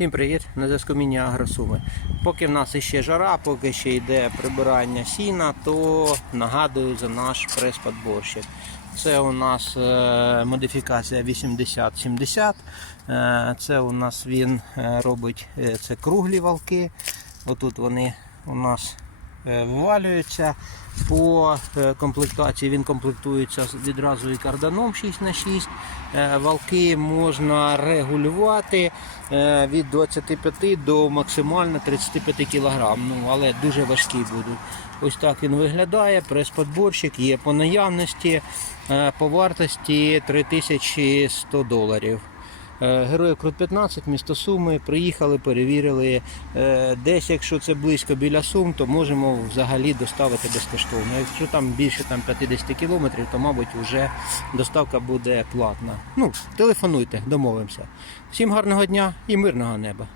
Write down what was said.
Всім привіт! На зв'язку міні Агросуми. Поки в нас іще жара, поки ще йде прибирання сіна, то нагадую за наш прес-подборщик. Це у нас е, модифікація 8070. Е, це у нас він е, робить це круглі валки. Отут вони у нас е, вивалюються. По е, комплектації він комплектується відразу і карданом 6х6. Е, Валки можна регулювати від 25 до максимально 35 кг. Ну, але дуже важкі будуть. Ось так він виглядає. Прес-подборщик є по наявності, по вартості 3100 доларів. Е, Героїв Крут 15, місто Суми, приїхали, перевірили. Е, Десь, якщо це близько біля Сум, то можемо взагалі доставити безкоштовно. Якщо там більше там, 50 кілометрів, то, мабуть, вже доставка буде платна. Ну, телефонуйте, домовимося. Всім гарного дня і мирного неба.